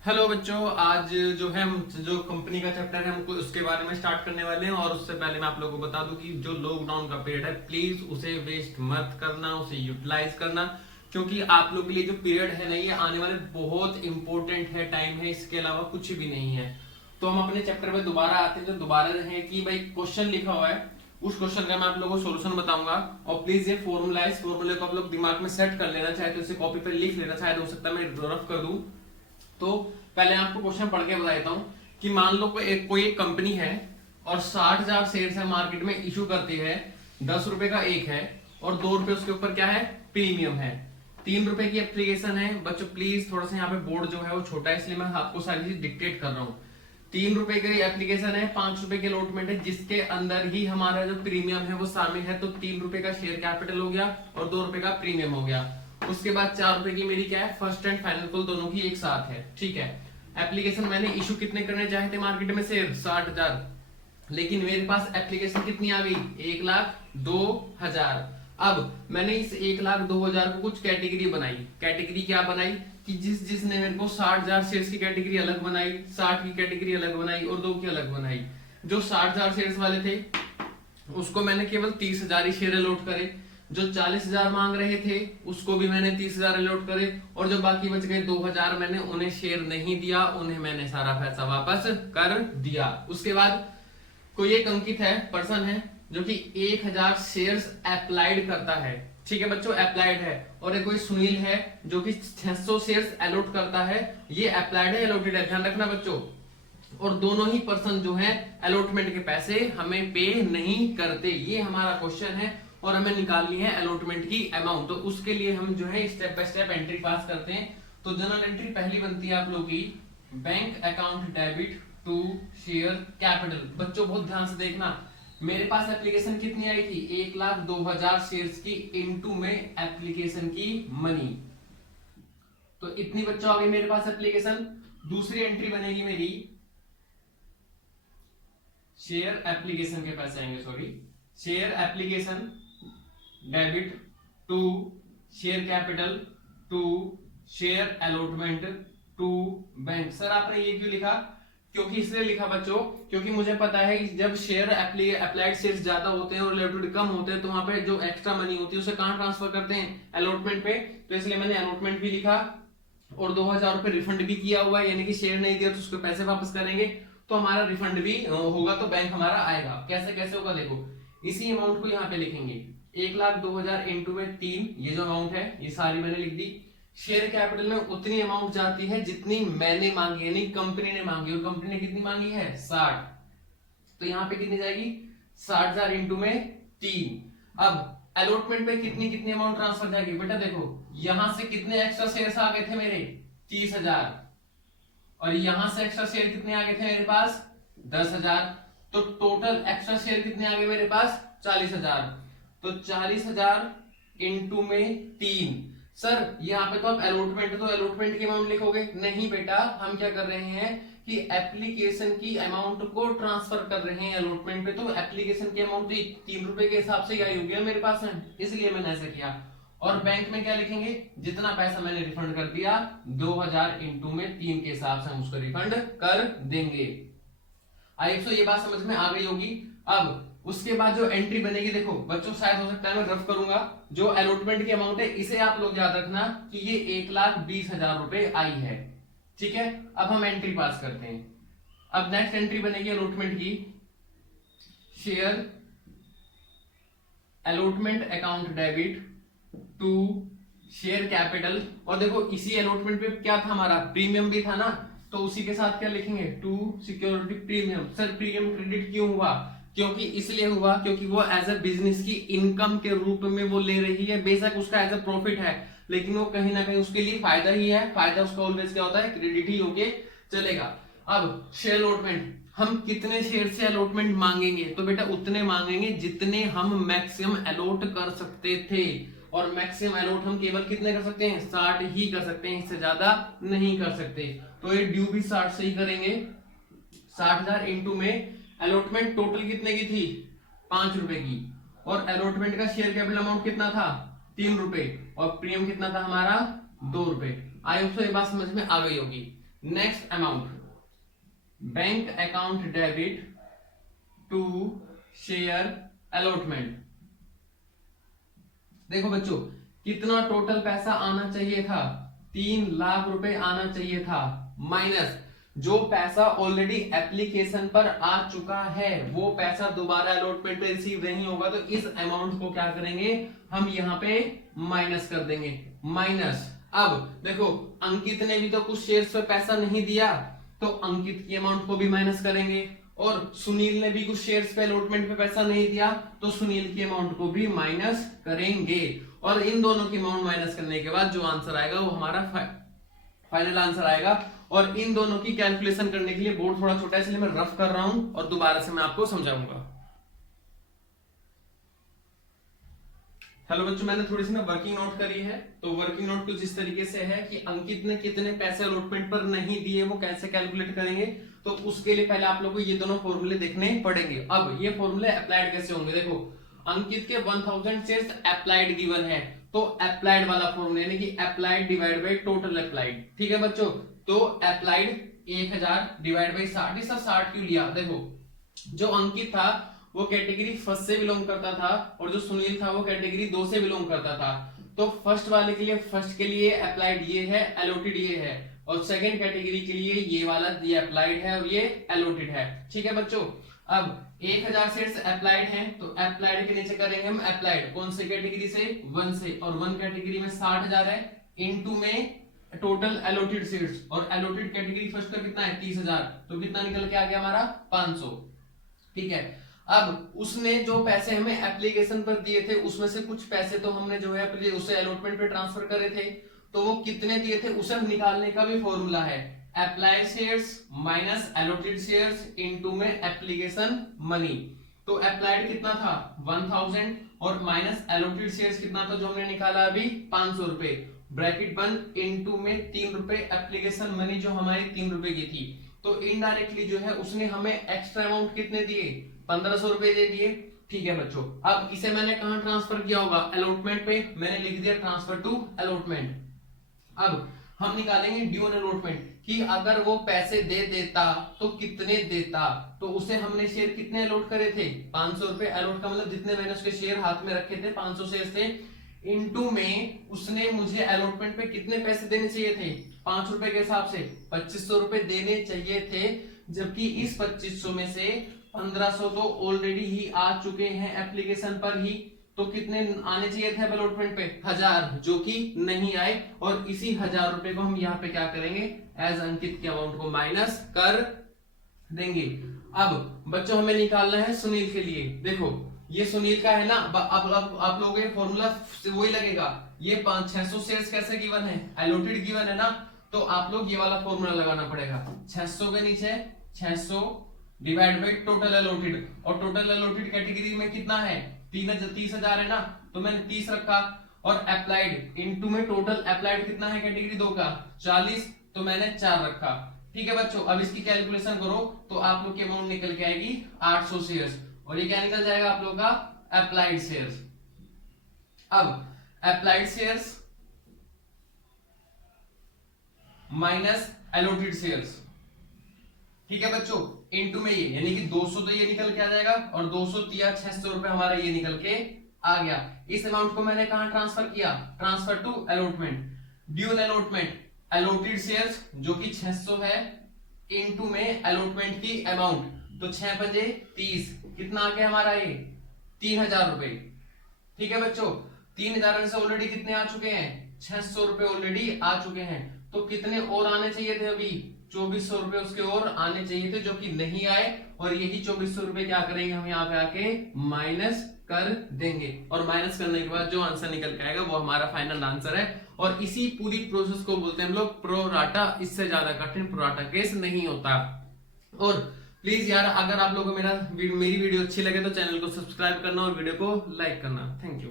Hello बच्चों, आज जो है हम जो कंपनी का चैप्टर है हमको उसके बारे में स्टार्ट करने वाले हैं। और उससे पहले मैं आप लोगों को बता दूं कि जो लॉकडाउन का पीरियड है प्लीज उसे वेस्ट मत करना, उसे यूटिलाइज करना, क्योंकि आप लोग के लिए जो पीरियड है ना ये आने वाले बहुत इंपॉर्टेंट है, टाइम है, इसके अलावा कुछ भी नहीं है। तो हम अपने चैप्टर में दोबारा आते हैं। तो दोबारा है कि भाई क्वेश्चन लिखा हुआ है, उस क्वेश्चन का मैं आप लोगों को सोल्यूशन बताऊंगा। और प्लीज ये फॉर्मूला है, इस फॉर्मूले को आप लोग दिमाग में सेट कर लेना, चाहे तो इसे कॉपी पर लिख लेना, चाहे हो सकता है मैं रफ कर दूं। तो पहले आपको क्वेश्चन पढ़ के बता देता हूं कि मान लो कोई एक कंपनी है और 60,000 शेयर है, मार्केट में इशू करती है, 10 रुपए का एक है और 2 रुपए उसके ऊपर क्या है, प्रीमियम है। 3 रुपए की एप्लीकेशन है। बच्चों प्लीज थोड़ा सा यहाँ पे बोर्ड जो है वो छोटा है, इसलिए मैं आपको सारी चीज डिक्टेट कर रहा हूँ। 3 रुपए की एप्लीकेशन है, 5 रुपए की अलॉटमेंट है, जिसके अंदर ही हमारा जो प्रीमियम है वो शामिल है। तो 3 रुपए का शेयर कैपिटल हो गया और 2 रुपए का प्रीमियम हो गया। उसके बाद 4 रुपए की मेरी क्या है, फर्स्ट एंड फाइनल कॉल दोनों की एक साथ है। ठीक है, एप्लीकेशन मैंने इशू कितने करने चाहे थे मार्केट में शेयर, 60,000, लेकिन मेरे पास एप्लीकेशन कितनी आ गई, 1,02,000। अब मैंने इस 1,02,000 को कुछ कैटेगरी बनाई। कैटेगरी क्या बनाई कि जिसने मेरे को 60,000 शेयर्स की कैटेगरी अलग बनाई, 60 की कैटेगरी अलग बनाई और 2 की अलग बनाई। जो 60,000 शेयर्स वाले थे उसको मैंने केवल 30,000 ही शेयर अलॉट करे। जो 40,000 मांग रहे थे उसको भी मैंने 30,000 अलॉट करे। और जो बाकी बच गए 2,000 मैंने उन्हें शेयर नहीं दिया, उन्हें मैंने सारा पैसा वापस कर दिया। उसके बाद कोई एक अंकित है, पर्सन है, जो कि 1,000 शेयर्स अप्लाइड करता है। ठीक है बच्चों, अप्लाइड है। और एक कोई सुनील है जो कि 600 शेयर्स अलॉट करता है। ये अप्लाइड है, अलॉटेड है, ध्यान रखना बच्चों। और दोनों ही पर्सन जो है अलॉटमेंट के पैसे हमें पे नहीं करते। ये हमारा क्वेश्चन है और हमें निकालनी है अलॉटमेंट की अमाउंट। तो उसके लिए हम जो है स्टेप बाय स्टेप एंट्री पास करते हैं। तो जनरल एंट्री पहली बनती है आप लोग की, bank account debit to share capital. बच्चों बहुत ध्यान से देखना, मेरे पास एप्लीकेशन कितनी आई थी, 1,02,000 शेयर्स की इनटू में एप्लीकेशन की मनी। तो इतनी बच्चों आ गई मेरे पास एप्लीकेशन। दूसरी एंट्री बनेगी मेरी, शेयर एप्लीकेशन के पैसे आएंगे, sorry, share application debit to share capital to share allotment to bank. Sir आपने ये क्यों लिखा, क्योंकि इसलिए लिखा बच्चों क्योंकि मुझे पता है कि जब शेयर अप्लाइड शेयर्स ज्यादा होते हैं और अलॉटेड कम होते हैं तो वहां पे जो एक्स्ट्रा मनी होती है उसे कहां ट्रांसफर करते हैं, अलॉटमेंट पे। तो इसलिए मैंने अलॉटमेंट भी लिखा और 2,000 रुपए रिफंड भी किया हुआ है, यानी कि शेयर नहीं दिया तो उसको पैसे वापस करेंगे तो हमारा रिफंड भी होगा, तो बैंक हमारा आएगा। कैसे कैसे होगा देखो, इसी अमाउंट को यहाँ पे लिखेंगे, 1,02,000 इंटू में 3, ये जो अमाउंट है ये सारी मैंने लिख दी। शेयर कैपिटल में उतनी अमाउंट जाती है जितनी मैंने मांगी, यानी कंपनी ने मांगी, और कंपनी ने कितनी मांगी है, 60। तो यहाँ पे कितनी जाएगी, 60,000 इंटू में 3। अब अलॉटमेंट पे कितनी कितनी अमाउंट ट्रांसफर जाएगी, बेटा देखो यहां से कितने एक्स्ट्रा शेयर्स आ गए थे मेरे, 30,000, और यहां से एक्स्ट्रा शेयर कितने आ गए थे मेरे पास, 10,000। तो टोटल एक्स्ट्रा शेयर कितने आ गए मेरे पास, 40,000। तो 40,000 इंटू में 3। सर यहाँ पे तो आप अलॉटमेंट, तो अलॉटमेंट की अमाउंट लिखोगे, नहीं बेटा, हम क्या कर रहे हैं कि एप्लीकेशन की अमाउंट को ट्रांसफर कर रहे हैं अलॉटमेंट पे। तो एप्लीकेशन की अमाउंट 3 रुपए के हिसाब से आई होगी मेरे पास में, इसलिए मैंने ऐसा किया। और बैंक में क्या लिखेंगे, जितना पैसा मैंने रिफंड कर दिया 2,000 इंटू में 3 के हिसाब से हम उसको रिफंड कर देंगे। आई होप सो ये बात समझ में आ गई होगी। अब उसके बाद जो एंट्री बनेगी, देखो बच्चों शायद हो सकता है मैं रफ करूंगा, जो अलॉटमेंट की अमाउंट है इसे आप लोग याद रखना कि ये 1,20,000 रुपए आई है। ठीक है, अब हम एंट्री पास करते हैं। अब नेक्स्ट एंट्री बनेगी अलॉटमेंट की, share allotment account debit to share capital. और देखो इसी अलॉटमेंट पे क्या था हमारा, प्रीमियम भी था ना, तो उसी के साथ क्या लिखेंगे, to security premium. Sir premium credit क्यों हुआ, क्योंकि इसलिए हुआ क्योंकि वो एज अ बिजनेस की इनकम के रूप में वो ले रही है। बेशक उसका एज अ प्रॉफिट है, लेकिन वो कहीं ना कहीं उसके लिए फायदा ही है। फायदा उसका ऑलवेज क्या होता है, क्रेडिट ही होके चलेगा। अब शेयर अलॉटमेंट, हम कितने शेयर से अलॉटमेंट मांगेंगे, तो बेटा उतने मांगेंगे जितने हम मैक्सिमम अलॉट कर सकते थे। और मैक्सिमम अलॉट हम केवल कितने कर सकते हैं, 60 ही कर सकते हैं, इससे ज्यादा नहीं कर सकते। तो ये ड्यू भी 60 से ही करेंगे। 60,000 इंटू में अलॉटमेंट टोटल कितने की थी, 5 रुपए की, और अलॉटमेंट का शेयर कैपिटल अमाउंट कितना था, 3 रुपए, और प्रीमियम कितना था हमारा, 2 रुपए। आई होप सो ये बात समझ में आ गई होगी। Next amount, bank account debit to share allotment. देखो बच्चों, कितना टोटल पैसा आना चाहिए था, 3 लाख रुपए आना चाहिए था, माइनस जो पैसा ऑलरेडी एप्लीकेशन पर आ चुका है वो पैसा दोबारा अलॉटमेंट पे रिसीव नहीं होगा, तो इस अमाउंट को क्या करेंगे हम यहाँ पे माइनस कर देंगे, माइनस। अब देखो अंकित ने भी तो कुछ शेयर्स पे पैसा नहीं दिया, तो अंकित की अमाउंट को भी माइनस करेंगे, और सुनील ने भी कुछ शेयर्स पे अलॉटमेंट पे पैसा नहीं दिया, तो सुनील की अमाउंट को भी माइनस करेंगे, और इन दोनों की अमाउंट माइनस करने के बाद जो आंसर आएगा वो हमारा फाइनल आंसर आएगा। और इन दोनों की कैलकुलेशन करने के लिए बोर्ड थोड़ा छोटा है इसलिए मैं रफ कर रहा हूं और दोबारा से मैं आपको समझाऊंगा। हेलो बच्चों, मैंने थोड़ी सी ना वर्किंग नोट करी है, तो वर्किंग नोट कुछ इस तरीके से है कि अंकित ने कितने पैसे अलॉटमेंट पर नहीं दिए वो कैसे कैलकुलेट करेंगे, तो उसके लिए पहले आप लोगों को ये दोनों फॉर्मूले देखने पड़ेंगे। अब ये फॉर्मूले अप्लाइड कैसे होंगे, देखो अंकित के 1000 शेयर्स अप्लाइड गिवन है, तो अप्लाइड वाला फॉर्मूला यानी कि applied divide by total applied, ठीक है बच्चों। तो अप्लाइड 1000 डिवाइड बाय 60, सब 60 क्यों लिया, देखो जो अंकित था वो कैटेगरी फर्स्ट से बिलोंग करता था और जो सुनील था वो कैटेगरी 2 से बिलोंग करता था, तो फर्स्ट वाले के लिए, फर्स्ट के लिए अप्लाइड ये है, अलॉटेड ये है, और सेकंड कैटेगरी के लिए ये वाला ये अप्लाइड है और ये अलॉटेड है, ठीक है बच्चों। अब 1000 शेयर्स अप्लाइड हैं, तो अप्लाइड के नीचे करेंगे हम अप्लाइड, कौन से कैटेगरी से, 1 से, और 1 कैटेगरी में 60,000 है, इनटू में टोटल अलॉटेड शेयर्स, और अलॉटेड कैटेगरी फर्स्ट का कितना है 30,000, तो कितना निकल के आ गया हमारा 500, ठीक है। अब उसने जो पैसे हमें एप्लीकेशन पर दिए थे उसमें से कुछ पैसे तो हमने जो है उसे अलॉटमेंट पे ट्रांसफर करे थे, तो वो कितने दिए थे उसे निकालने का भी फॉर्मूला है, apply shares minus allotted shares into में एप्लीकेशन मनी। तो अप्लाइड कितना था 1000 और माइनस अलॉटेड शेयर्स कितना था जो हमने निकाला अभी 500 रुपए, ब्रैकेट बंद, इनटू में 3 रुपए एप्लीकेशन मनी जो हमारी 3 रुपए की थी, तो इनडायरेक्टली जो है उसने हमें एक्स्ट्रा अमाउंट कितने दिए 1500 रुपए दे दिए, ठीक है बच्चों। अब इसे मैंने कहां ट्रांसफर किया होगा, अलॉटमेंट पे, मैंने लिख दिया ट्रांसफर टू अलॉटमेंट। अब हम निकालेंगे ड्यू ऑन अलॉटमेंट कि अगर वो पैसे दे देता तो कितने देता, तो उसे हमने शेयर कितने अलॉट करे थे 500 रुपए, अलॉट का मतलब जितने मैंने उसके शेयर हाथ में रखे थे 500 शेयर थे, इनटू में उसने मुझे अलॉटमेंट पे कितने पैसे देने चाहिए थे 5 रुपए के हिसाब से 2500 रुपए देने चाहिए थे, जबकि इस 2500 में से 1500 तो ऑलरेडी ही आ चुके हैं एप्लीकेशन पर ही, तो कितने आने चाहिए थे अलॉटमेंट पे 1000, जो कि नहीं आए, और इसी 1000 रुपए को हम यहाँ पे क्या करेंगे एज अंकित के अमाउंट को माइनस कर देंगे। अब बच्चों हमें निकालना है सुनील के लिए, देखो ये सुनील का है ना, अब आप लोगों को फॉर्मूला वही लगेगा, ये 600 शेयर्स कैसे गिवन है, अलॉटेड गिवन है ना, तो आप लोग ये वाला फॉर्मूला लगाना पड़ेगा, 600 के नीचे 600 डिवाइड बाई टोटल अलॉटेड, और टोटल अलॉटेड कैटेगरी में कितना है 30,000 है ना, तो मैंने 30 रखा, और अप्लाइड इनटू में टोटल अप्लाइड कितना है कैटेगरी 2 का 40, तो मैंने 4 रखा, ठीक है बच्चों। अब इसकी कैलकुलेशन करो तो आप लोग की अमाउंट निकल के आएगी 800 शेयर्स, और ये क्या निकल जाएगा आप लोग का अप्लाइड शेयर्स। अब applied shares minus allotted shares, ठीक है बच्चों, इनटू में ये यानी कि 200 तो ये निकल के आ जाएगा, और 200 तिया 600 रुपए हमारा ये निकल के आ गया। इस अमाउंट को मैंने कहां ट्रांसफर किया, transfer to allotment, due allotment allotted shares जो कि 600 है, इनटू में अलॉटमेंट की अमाउंट, तो 6 बजे 30 कितना आ गया हमारा ये 3000 रुपए, ठीक है बच्चों। 3000 में से ऑलरेडी कितने आ चुके हैं 600 रुपए ऑलरेडी आ चुके हैं, तो कितने और आने चाहिए थे अभी 2400 रुपए उसके और आने चाहिए थे जो कि नहीं आए, और यही 2400 रुपए क्या करेंगे हम यहाँ पे आके माइनस कर देंगे, और माइनस करने के बाद जो आंसर निकल के आएगा वो हमारा फाइनल आंसर है। और इसी पूरी प्रोसेस को बोलते हैं हम लोग प्रोराटा, इससे ज्यादा कठिन प्रोराटा केस नहीं होता। और प्लीज यार अगर आप लोगों को मेरी वीडियो अच्छी लगे तो चैनल को सब्सक्राइब करना और वीडियो को लाइक करना। Thank you.